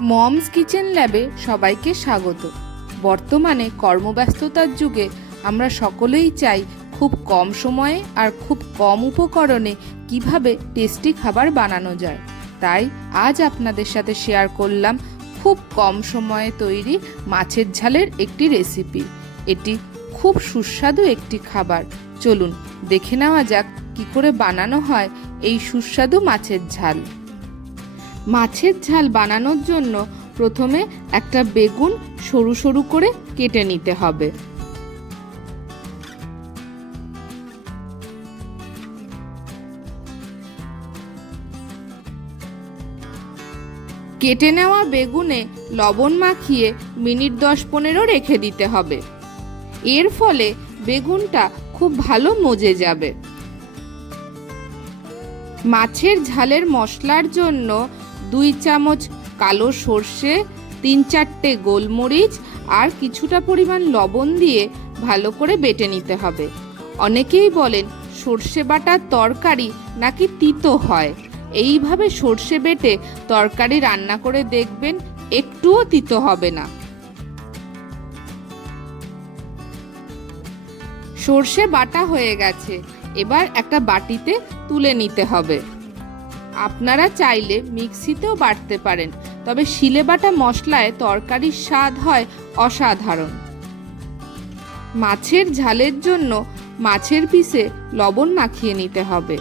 Moms kitchen ল্যাবে সবাইকে স্বাগত। বর্তমানে কর্মব্যস্ততার যুগে আমরা সকলেই চাই খুব কম সময়ে আর খুব কম উপকরণে কীভাবে টেস্টি খাবার বানানো যায়। তাই আজ আপনাদের সাথে শেয়ার করলাম খুব কম সময়ে তৈরি মাছের ঝালের একটি রেসিপি। এটি খুব সুস্বাদু একটি খাবার। চলুন দেখে নেওয়া যাক কি করে বানানো হয় এই সুস্বাদু মাছের ঝাল। মাছের ঝাল বানানোর জন্য প্রথমে একটা বেগুন সরু সরু করে কেটে নিতে হবে। কেটে নেওয়া বেগুনে লবণ মাখিয়ে মিনিট দশ পনেরো রেখে দিতে হবে। এর ফলে বেগুনটা খুব ভালো মজে যাবে। মাছের ঝালের মশলার জন্য দুই চামচ কালো সর্ষে, তিন চারটে গোলমরিচ আর কিছুটা পরিমাণ লবণ দিয়ে ভালো করে বেটে নিতে হবে। অনেকেই বলেন সর্ষে বাটার তরকারি নাকি তিতো হয়। এইভাবে সর্ষে বেটে তরকারি রান্না করে দেখবেন একটুও তিতো হবে না। সর্ষে বাটা হয়ে গেছে। এবার একটা বাটিতে তুলে নিতে হবে। আপনারা চাইলে মিক্সিতেও বাটতে পারেন, তবে শিলে বাটা মশলায় তরকারির স্বাদ হয় অসাধারণ। মাছের ঝালের জন্য মাছের পিসে লবণ মাখিয়ে নিতে হবে।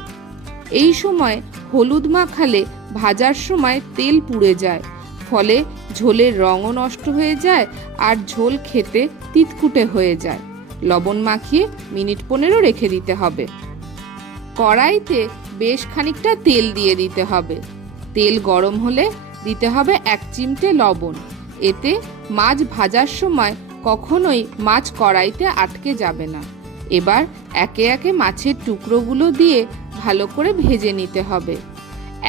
এই সময় হলুদ মাখালে ভাজার সময় তেল পুড়ে যায়, ফলে ঝোলের রঙও নষ্ট হয়ে যায় আর ঝোল খেতে তিতকুটে হয়ে যায়। লবণ মাখিয়ে মিনিট পনেরো রেখে দিতে হবে। কড়াইতে বেশ খানিকটা তেল দিয়ে দিতে হবে। তেল গরম হলে দিতে হবে এক চিমটে লবণ। এতে মাছ ভাজার সময় কখনোই মাছ কড়াইতে আটকে যাবে না। এবার একে একে মাছের টুকরোগুলো দিয়ে ভালো করে ভেজে নিতে হবে।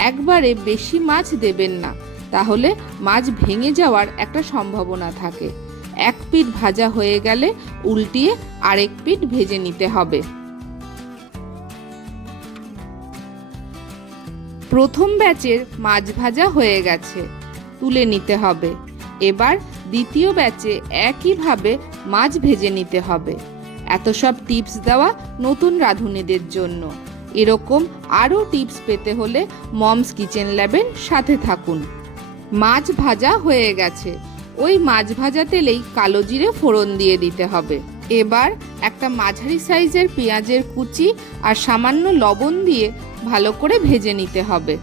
একবারে বেশি মাছ দেবেন না, তাহলে মাছ ভেঙে যাওয়ার একটা সম্ভাবনা থাকে। এক পিঠ ভাজা হয়ে গেলে উল্টিয়ে আরেক পিঠ ভেজে নিতে হবে। প্রথম ব্যাচের মাছ ভাজা হয়ে গেছে। তুলে নিতে হবে। এবার দ্বিতীয় ব্যাচে একইভাবে মাছ ভেজে নিতে হবে। এত সব টিপস দেওয়া নতুন রাঁধুনিদের জন্য। এরকম আরও টিপস পেতে হলে মমস কিচেন ল্যাবের সাথে থাকুন। মাছ ভাজা হয়ে গেছে। ওই মাছ ভাজা তেলেই কালো জিরে ফোড়ন দিয়ে দিতে হবে। এবার একটা মাঝারি সাইজের পেঁয়াজের কুচি আর সামান্য লবণ দিয়ে ভালো করে ভেজে নিতে হবে।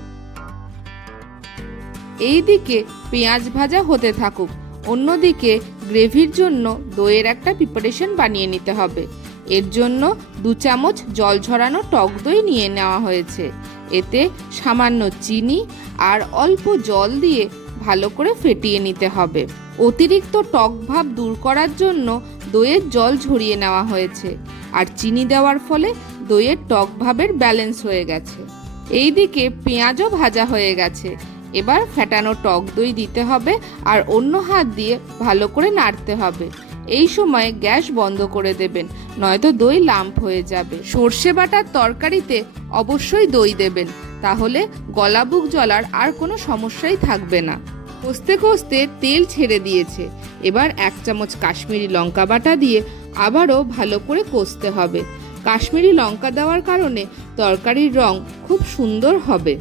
এই দিকে পেঁয়াজ ভাজা হতে থাকুক, অন্যদিকে গ্রেভির জন্য দইয়ের একটা প্রিপারেশন বানিয়ে নিতে হবে। এর জন্য দু চামচ জল ঝরানো টক দই নিয়ে নেওয়া হয়েছে। এতে সামান্য চিনি আর অল্প জল দিয়ে ভালো করে ফেটিয়ে নিতে হবে। অতিরিক্ত টক ভাব দূর করার জন্য দইয়ের জল ঝরিয়ে নেওয়া হয়েছে আর চিনি দেওয়ার ফলে দইয়ের টক ভাবের ব্যালেন্স হয়ে গেছে। এইদিকে পেঁয়াজও ভাজা হয়ে গেছে। এবার ফেটানো টক দই দিতে হবে আর অন্য হাত দিয়ে ভালো করে নাড়তে হবে। এই সময় গ্যাস বন্ধ করে দেবেন, নয়তো দই লাম্প হয়ে যাবে। সর্ষে বাটার তরকারিতে অবশ্যই দই দেবেন, তাহলে গলাবুক জলার আর কোনো সমস্যাই থাকবে না। কষতে কষতে তেল ছেড়ে দিয়েছে। এবার এক চামচ কাশ্মীরি লঙ্কা বাটা দিয়ে আবারও ভালো করে কষতে হবে। কাশ্মীরি লঙ্কা দেওয়ার কারণে তরকারির রং খুব সুন্দর হবে।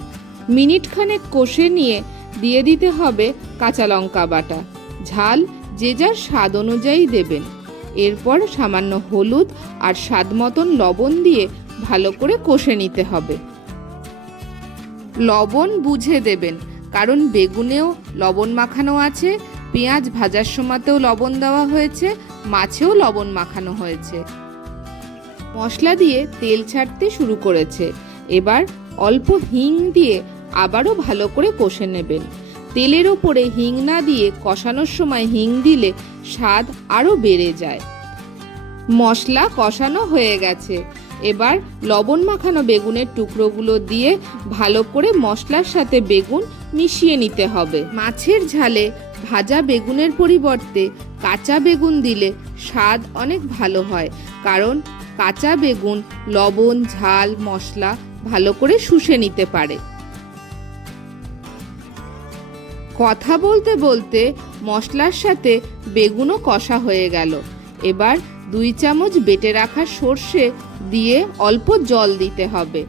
মিনিট খানেক কষে নিয়ে দিয়ে দিতে হবে কাঁচা লঙ্কা বাটা। ঝাল যে যার স্বাদ অনুযায়ী দেবেন। এরপর সামান্য হলুদ আর স্বাদ মতন লবণ দিয়ে ভালো করে কষে নিতে হবে। লবণ বুঝে দেবেন। কারণ বেগুনেও লবণ মাখানো আছে, পেঁয়াজ ভাজার সময়তেও লবণ দেওয়া হয়েছে, মাছেও লবণ মাখানো হয়েছে। মশলা দিয়ে তেল ছাড়তে শুরু করেছে। এবার অল্প হিং দিয়ে আবারও ভালো করে কষে নেবেন। তেলের ওপরে হিং না দিয়ে কষানোর সময় হিং দিলে স্বাদ আরও বেড়ে যায়। মশলা কষানো হয়ে গেছে। এবার লবণ মাখানো বেগুনের টুকরোগুলো দিয়ে ভালো করে মশলার সাথে বেগুন মিশিয়ে নিতে হবে। মাছের ঝালে ভাজা বেগুনের পরিবর্তে কাঁচা বেগুন দিলে স্বাদ অনেক ভালো হয়, কারণ কাঁচা বেগুন, লবণ, ঝাল, মশলা ভালো করে শুষে নিতে পারে। কথা বলতে বলতে মশলার সাথে বেগুনও কষা হয়ে গেল। এবার দুই চামচ বেটে রাখা সর্ষে দিয়ে অল্প জল দিতে হবে।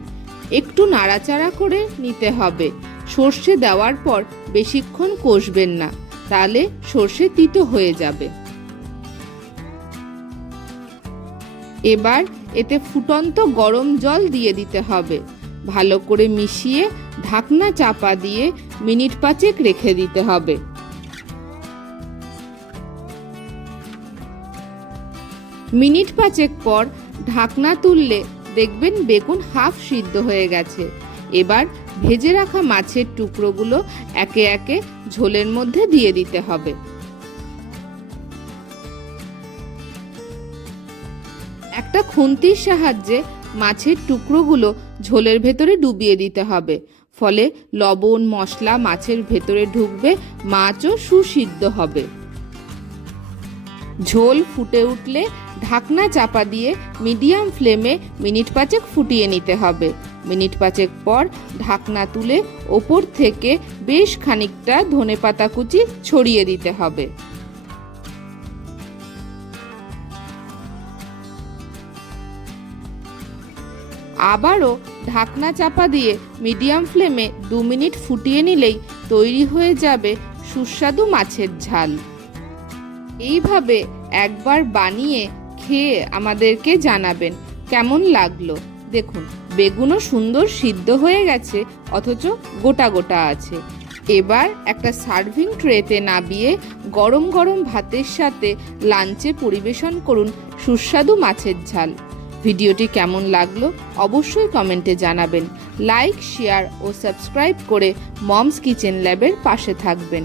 একটু নাড়াচাড়া করে নিতে হবে। সর্ষে দেওয়ার পর বেশিক্ষণ কষবেন না, তাহলে সর্ষে তিতো হয়ে যাবে। এবার এতে ফুটন্ত গরম জল দিয়ে দিতে হবে। ভালো করে মিশিয়ে ঢাকনা চাপা দিয়ে মিনিট পাঁচেক রেখে দিতে হবে। মিনিট পাঁচেক পর ঢাকনা তুললে দেখবেন বেগুন হাফ সিদ্ধ হয়ে গেছে। এবার ভেজে রাখা মাছের টুকরোগুলো একে একে ঝোলের মধ্যে দিয়ে দিতে হবে। একটা খুন্তির সাহায্যে মাছের টুকরোগুলো ঝোলের ভেতরে ডুবিয়ে দিতে হবে। ফলে লবণ, মশলা মাছের ভেতরে ঢুকবে, মাছও সুসিদ্ধ হবে। ঝোল ফুটে উঠলে ঢাকনা চাপা দিয়ে মিডিয়াম ফ্লেমে মিনিট পাঁচেক ফুটিয়ে নিতে হবে। মিনিট পাঁচেক পর ঢাকনা তুলে ওপর থেকে বেশ খানিকটা ধনেপাতা কুচি ছড়িয়ে দিতে হবে। আবারও ঢাকনা চাপা দিয়ে মিডিয়াম ফ্লেমে দু মিনিট ফুটিয়ে নিলেই তৈরি হয়ে যাবে সুস্বাদু মাছের ঝাল। এইভাবে একবার বানিয়ে খেয়ে আমাদেরকে জানাবেন। কেমন লাগল? দেখুন, বেগুনও সুন্দর সিদ্ধ হয়ে গেছে, অথচ গোটা গোটা আছে। এবার একটা সার্ভিং ট্রেতে নাবিয়ে গরম গরম ভাতের সাথে লাঞ্চে পরিবেশন করুন সুস্বাদু মাছের ঝাল। ভিডিওটি কেমন লাগল অবশ্যই কমেন্টে জানাবেন। লাইক, শেয়ার ও সাবস্ক্রাইব করে মমস কিচেন ল্যাবের পাশে থাকবেন।